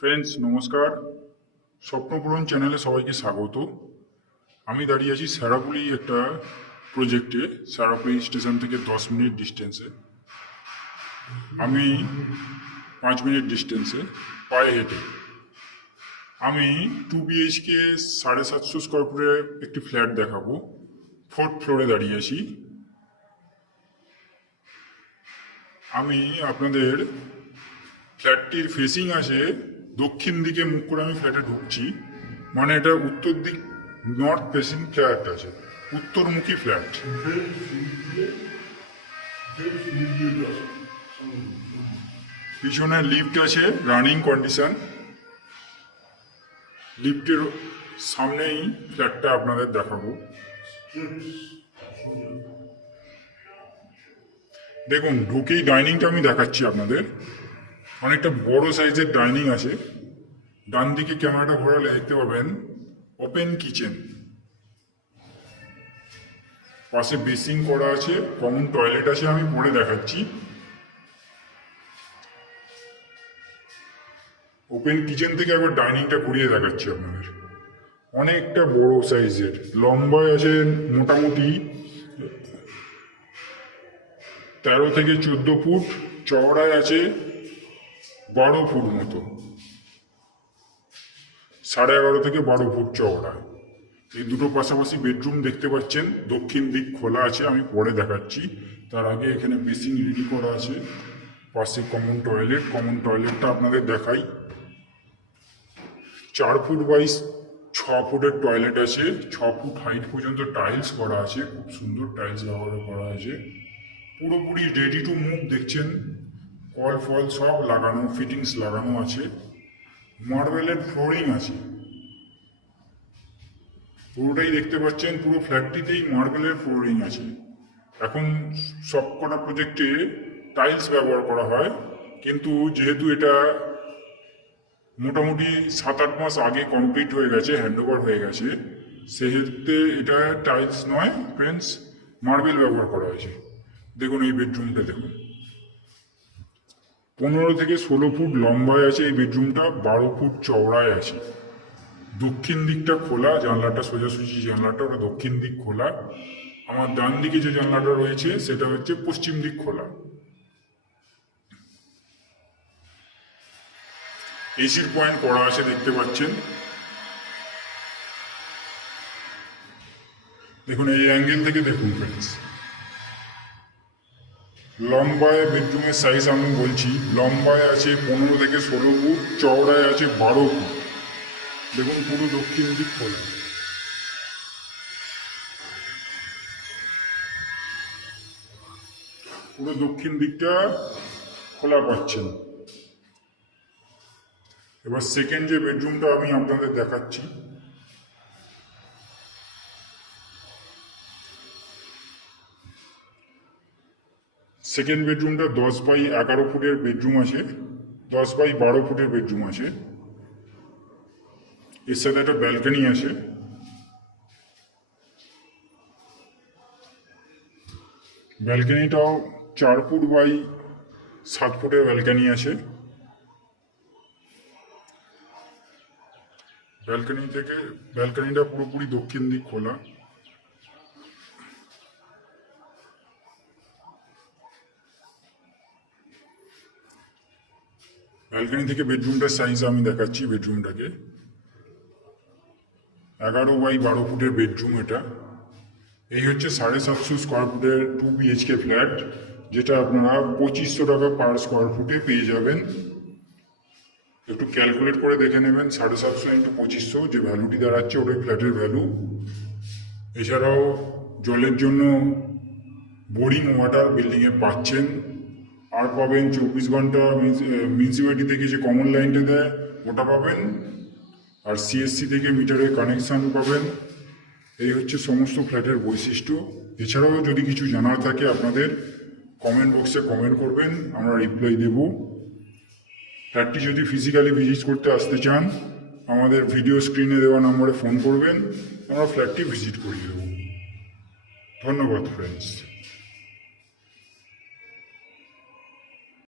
Friends নমস্কার, স্বপ্নপূরণ চ্যানেলে সবাইকে স্বাগত। আমি দাঁড়িয়ে আছি স্যারাপুলি একটা প্রজেক্টে, স্যারাপুলি স্টেশন থেকে 10 মিনিট ডিস্টেন্সে। আমি 5 মিনিট ডিস্টেন্সে পায়ে হেঁটে আমি 2 BHK 750 স্কোয়ার ফুটের একটি ফ্ল্যাট দেখাবো। 4th ফ্লোরে দাঁড়িয়ে আছি। আমি আপনাদের ফ্ল্যাটটির ফেসিং আছে দক্ষিণ দিকে মুখ করে আমি ফ্ল্যাটে ঢুকছি, মানে এটা উত্তর দিক, নর্থ ফেসিং ফ্ল্যাট আছে, উত্তরমুখী ফ্ল্যাট। পিছনে লিফট আছে, রানিং কন্ডিশন। লিফটের সামনেই ফ্ল্যাটটা আপনাদের দেখাবো। দেখুন, ঢুকেই ডাইনিংটা আমি দেখাচ্ছি আপনাদের। অনেকটা বড় সাইজের ডাইনিং আছে। ডান দিকে ক্যামেরাটা ঘোরালে দেখতে পাবেন ওপেন কিচেন, পাশে বেসিং করা আছে, কমন টয়লেট আছে, আমি পরে দেখাচ্ছি। ওপেন কিচেন থেকে একবার ডাইনিংটা ঘুরিয়ে দেখাচ্ছি আপনাদের। অনেকটা বড় সাইজের, লম্বায় আছে মোটামুটি 13 থেকে 14 ফুট, চওড়ায় আছে 12 ফুট মতো, 11.5 থেকে 12 ফুট চওড়ায়। এই দুটো পাশাপাশি বেডরুম দেখতে পাচ্ছেন, দক্ষিণ দিক খোলা আছে, আমি পরে দেখাচ্ছি। তার আগে এখানে বেসিং রেডি করা আছে, পাশে কমন টয়লেটটা আপনাদের দেখাই। 4 ফুট বাই 6 ফুটের টয়লেট আছে, 6 ফুট হাইট পর্যন্ত টাইলস করা আছে, খুব সুন্দর টাইলস ব্যবহার করা আছে। পুরোপুরি রেডি টু মুভ দেখছেন, কল ফল সব লাগানো, ফিটিংস লাগানো আছে। মার্বেলের ফ্লোরিং আছে, পুরোটাই দেখতে পাচ্ছেন, পুরো ফ্ল্যাটটিতেই মার্বেলের ফ্লোরিং আছে। এখন সব কটা প্রজেক্টে টাইলস ব্যবহার করা হয়, কিন্তু যেহেতু এটা মোটামুটি 7-8 মাস আগে কমপ্লিট হয়ে গেছে, হ্যান্ডওভার হয়ে গেছে, সেক্ষেত্রে এটা টাইলস নয় ফ্রেন্ডস, মার্বেল ব্যবহার করা হয়েছে। দেখুন এই বেডরুমটা দেখুন, 15 থেকে 16 ফুট লম্বায় আছে এই বেডরুমটা, 12 ফুট চওড়ায় আছে। দক্ষিণ দিকটা খোলা, জানলাটা সোজাসুজি, জানলাটা ওটা দক্ষিণ দিক খোলা। আমার ডান দিকে যে জানলাটা রয়েছে সেটা হচ্ছে পশ্চিম দিক খোলা। এসির পয়েন্ট করা আছে দেখতে পাচ্ছেন। দেখুন এই অ্যাঙ্গেল থেকে দেখুন ফ্রেন্ডস, লম্বায় বেডরুমের সাইজ আমি বলছি, লম্বায় আছে 15 থেকে 16 ফুট, চওড়ায় আছে 12 ফুট। দেখুন পুরো দক্ষিণ দিক খোলা। পুরো দক্ষিণ দিকটা খোলা পাচ্ছেন। এবার সেকেন্ড যে বেডরুমটা আমি আপনাদের দেখাচ্ছি, সেকেন্ড বেডরুমটা 10 বাই 11 ফুটের বেডরুম আছে, 10 বাই 12 ফুটের বেডরুম আছে। এর সাথে একটা ব্যালকনি আছে। ব্যালকনিটাও 4 ফুট বাই 7 ফুটের ব্যালকনি আছে। ব্যালকনিটা পুরোপুরি দক্ষিণ দিক খোলা। ব্যালকনি থেকে বেডরুমটার সাইজ আমি দেখাচ্ছি। বেডরুমটাকে 11 বাই 12 ফুটের বেডরুম এটা। এই হচ্ছে 750 স্কোয়ার ফুটের 2 BHK ফ্ল্যাট, যেটা আপনারা 2500 টাকা পার স্কোয়ার ফুটে পেয়ে যাবেন। একটু ক্যালকুলেট করে দেখে নেবেন, 750 ইন্টু 2500 যে ভ্যালুটি দাঁড়াচ্ছে ওটাই ফ্ল্যাটের ভ্যালু। এছাড়াও জলের জন্য বোরিং ওয়াটার বিল্ডিংয়ে পাচ্ছেন, আর পাবেন 24 ঘন্টা মিউনিসিপ্যালিটি থেকে যে কমন লাইনটা দেয় ওটা পাবেন, আর CSC থেকে মিটারের কানেকশান পাবেন। এই হচ্ছে সমস্ত ফ্ল্যাটের বৈশিষ্ট্য। এছাড়াও যদি কিছু জানার থাকে আপনাদের কমেন্ট বক্সে কমেন্ট করবেন, আমরা রিপ্লাই দেব। ফ্ল্যাটটি যদি ফিজিক্যালি ভিজিট করতে আসতে চান, আমাদের ভিডিও স্ক্রিনে দেওয়া নম্বরে ফোন করবেন, আমরা ফ্ল্যাটটি ভিজিট করিয়ে দেব। ধন্যবাদ ফ্রেন্ডস।